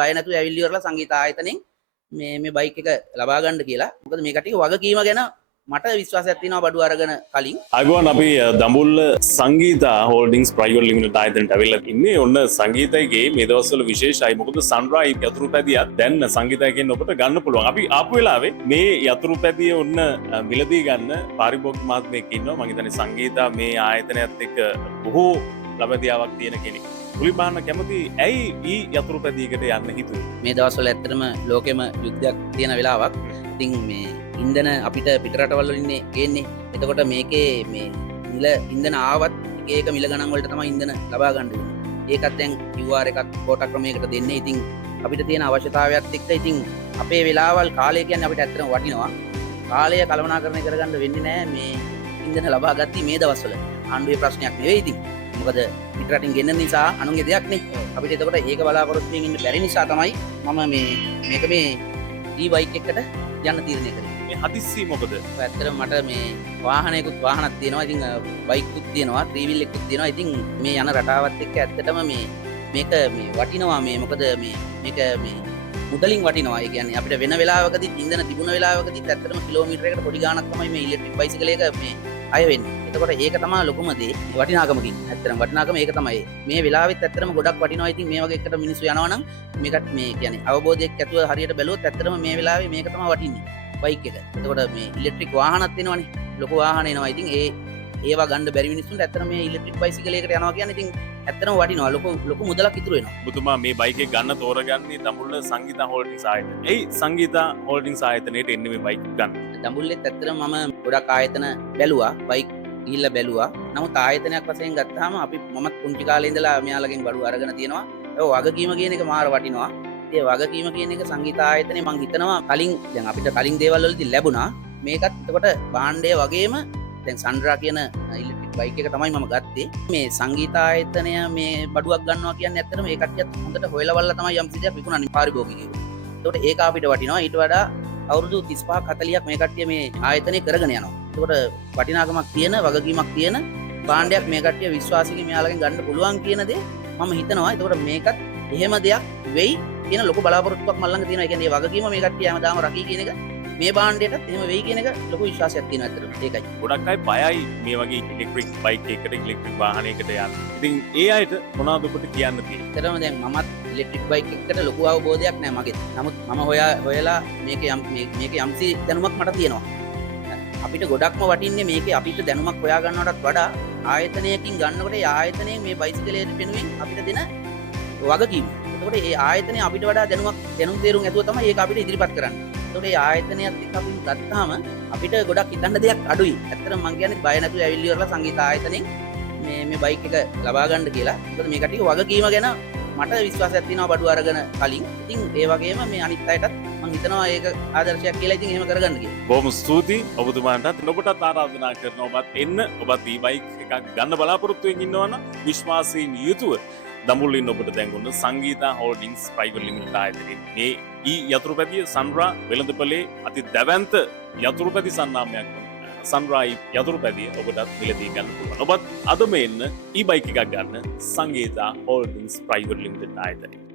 බය නැතුව ඇවිල්ලි ඉවරලා සංගීත ආයතනෙන් මේ බයික් එක ලබා ගන්න කියලා. මොකද මේ කට්ටිය වගකීම ගැන මට විශ්වාසයක් තියෙනවා බඩු අරගෙන කලින්. අගුවන් අපි දඹුල්ල සංගීතා හෝල්ඩින්ග්ස් ප්‍රයිවට් ලිමිටඩ් ආයතනයට අවිල්ලා ඉන්නේ. ඔන්න සංගීතයේ මේ දවස්වල විශේෂයි. මොකද සන්රායි යතුරු පැදියක් දැන් සංගීතයෙන් ඔබට ගන්න පුළුවන්. අපි ආපු වෙලාවේ මේ යතුරු පැදිය ඔන්න මිලදී ගන්න පාරිභෝගික මහත්මයෙක් ඉන්නවා. මම හිතන්නේ සංගීතා මේ ආයතනයත් එක්ක බොහෝ ලබදියාවක් තියෙන කෙනෙක්. පුලිබාන කැමති ඇයි ඊ යතුරු පැදියකට යන්න හිතුවේ? මේ දවස්වල ඇත්තටම ලෝකෙම යුද්ධයක් තියෙන වෙලාවක්. ඉතින් මේ ඉන්ධන අපිට පිටරටවල ඉන්නේ ගේන්නේ. එතකොට මේකේ මේ මිල ඉන්ධන ආවත් එක මිල ගණන් වලට තමයි ඉන්ධන ලබා ගන්න වෙන්නේ. ඒකත් දැන් QR එකක් කොට ක්‍රමයකට දෙන්නේ. ඉතින් අපිට තියෙන අවශ්‍යතාවයත් එක්ක ඉතින් අපේ වෙලාවල් කාලය කියන්නේ අපිට ඇත්තටම වටිනවා. කාලය කළමනාකරණය කරගන්න වෙන්නේ නැහැ මේ ඉන්ධන ලබා ගත්තී මේ දවස්වල. ආණ්ඩුවේ ප්‍රශ්නයක් නෙවෙයි ඉතින්. මොකද පිටරටින් ගෙන්න නිසා අනුන්ගේ දෙයක් නේ. අපිට එතකොට ඒක බලාපොරොත්තු වෙමින් ඉන්න බැරි නිසා තමයි මම මේක මේ ඊ-බයික් එකකට යන්න තීරණය කරේ. මේ හදිස්සි මොකද? ඇත්තටම මට මේ වාහනයක් තියෙනවා. ඉතින් බයික්කුත් තියෙනවා, ත්‍රිවිල් එකකුත් තියෙනවා. ඉතින් මේ යන රටාවත් එක්ක ඇත්තටම මේක වටිනවා. මොකද මේක මුදලින් වටිනවා. ඒ කියන්නේ අපිට වෙන වෙලාවකදී ඉන්ධන තිබුණ වෙලාවකදී ඇත්තටම කිලෝමීටරයකට පොඩි ගාණක් තමයි මේ ඉලෙක්ට්‍රික් බයිසිකල් එක අය වෙන්නේ. එතකොට ඒක තමයි ලොකුම දේ. වටිනාකමකින්. ඇත්තටම වටිනාකම ඒක තමයි. මේ වෙලාවෙත් ඇත්තටම ගොඩක් වටිනවා. ඉතින් මේ වගේ එකට මිනිස්සු යනවා නම් මේකට මේ කියන්නේ අවබෝධයක් ඇතුව හරියට බැලුවොත් ඇත්තටම මේ වෙලාවේ මේක තමයි වටින්නේ. බයික් එක. එතකොට මේ ඉලෙක්ට්‍රික් වාහනත් එනවනේ. ලොකු වාහන එනවා. ඉතින් ඒවා ගන්න බැරි මිනිස්සුන්ට ඇත්තටම මේ ඉලෙක්ට්‍රික් බයිසිකලයකට යනවා කියන්නේ ඉතින් ඇත්තටම වටිනවා. ලොකු මුදලක් ඉතුරු වෙනවා. ඔබතුමා මේ බයික් එක ගන්න තෝරගන්නේ දඹුල්ල සංගීතා හෝල්ඩින්ග්ස් ආයතනය. එයි සංගීතා හෝල්ඩින්ග්ස් ආයතනයට එන්නේ මේ බයික් ගන්න. දඹුල්ලෙත් ඇත්තටම මම ගොඩක් ආයතන බැලුවා. බයික් ගිහිල්ලා බැලුවා. නමුත් ආයතනයක් වශයෙන් ගත්තාම මමත් පුංචි කාලේ ඉඳලා මෙයාලගෙන් බඩු අරගෙන තියෙනවා. ඒක වගකීම කියන එක මාර වටිනවා. ඒ වගකීම කියන එක සංගීත ආයතනේ මම හිතනවා කලින් දැන් අපිට කලින් දේවල් වලදී ලැබුණා. මේකත් එතකොට භාණ්ඩය වගේම දැන් සන්ඩ්‍රා කියන ඉලෙක්ට්‍රික් බයික් එක තමයි මම ගත්තේ. මේ සංගීත ආයතනය මේ බඩුවක් ගන්නවා කියන්නේ ඇත්තටම ඒ කට්ටියත් හොඳට හොයලා බලලා තමයි යම් සිද්ධියක් විකුණන්නේ පාරිභෝගිකයෝ. එතකොට ඒක අපිට වටිනවා. ඊට වඩා අවුරුදු 35ක් 40ක් මේ කට්ටිය මේ ආයතනය කරගෙන යනවා. එතකොට වටිනාකමක් තියෙන වගකීමක් තියෙන භාණ්ඩයක් මේ කට්ටිය විශ්වාසයෙන් මෙයාලගෙන් ගන්න පුළුවන් කියන දේ මම හිතනවා. එතකොට මේකත් එහෙම දෙයක් වෙයි කියන ලොකු බලාපොරොත්තුවක් මම ළඟ තියෙනවා. ඒ කියන්නේ වගකීම මේ කට්ටිය හැමදාම රකී කියන එක මේ භාණ්ඩයටත් එහෙම වෙයි කියන එක ලොකු විශ්වාසයක් තියෙනවා ඇත්තටම. ඒකයි. ගොඩක් අය බයයි මේ වගේ ඉලෙක්ට්‍රික් බයික් එකකට ඉලෙක්ට්‍රික් වාහනයකට යන්න. ඉතින් ඒ අයට මොනවද ඔබට කියන්න තියෙන්නේ? ඇත්තටම දැන් මමත් ඉලෙක්ට්‍රික් බයික් එකකට ලොකු අවබෝධයක් නැහැ මගේ. නමුත් මම හොයලා මේකේ යම්සි දැනුමක් මට තියෙනවා. අපිට ගොඩක්ම වටින්නේ මේකේ අපිට දැනුමක් හොයා ගන්නවටත් වඩා ආයතනයකින් ගන්නකොට ඒ ආයතනයෙන් මේ බයිසිකලයේ වෙනුවෙන් අපිට දෙන වගකීම. එතකොට ඒ ආයතනය අපිට වඩා දැනුම් තේරුම් ඇතුව තමයි ඒක අපිට ඉදිරිපත් කරන්නේ. එතකොට ඒ ආයතනයත් එක්ක අපි ගත්තාම අපිට ගොඩක් හිතන්න දෙයක් අඩුයි. ඇත්තටම මම කියන්නේ බය නැතුව ඇවිල්ලි ඉවරලා සංගීත ආයතනෙන් මේ බයික් එක ලබා ගන්න කියලා. මොකද මේ කටිය වගකීම ගැන මට විශ්වාසයක් තියෙනවා බඩු අරගෙන කලින්. ඉතින් ඒ වගේම මේ අනිත් අයටත් මම හිතනවා ඒක ආදර්ශයක් කියලා ඉතින් එහෙම කරගන්න කියලා. බොහොම ස්තුතියි ඔබතුමාටත්. ඔබටත් ආරාධනා කරනවා ඔබත් එන්න. ඔබත් ඊ-බයික් එකක් ගන්න බලාපොරොත්තු වෙමින් ඉන්නවනම් විශ්වාසයෙන් යුතුව දඹුල්ලින් ඔබට දැන්ගොන්න සංගීතා හෝල්ඩින්ග්ස් ප්‍රයිවට් ලිමිටඩ් ආයතනයේ මේ යතුරු පැදිය සන්රා වෙළඳපොලේ අති දැවැන්ත යතුරු පැදි සන්නාමයක් සන්රායි යතුරු පැදිය ඔබටත් මිලදී ගන්න පුළුවන්. ඔබත් අදම එන්න ඊ-බයික් එකක් ගන්න සංගීතා හෝල්ඩින්ග්ස් ප්‍රයිවට් ලිමිටඩ් ආයතනයේ.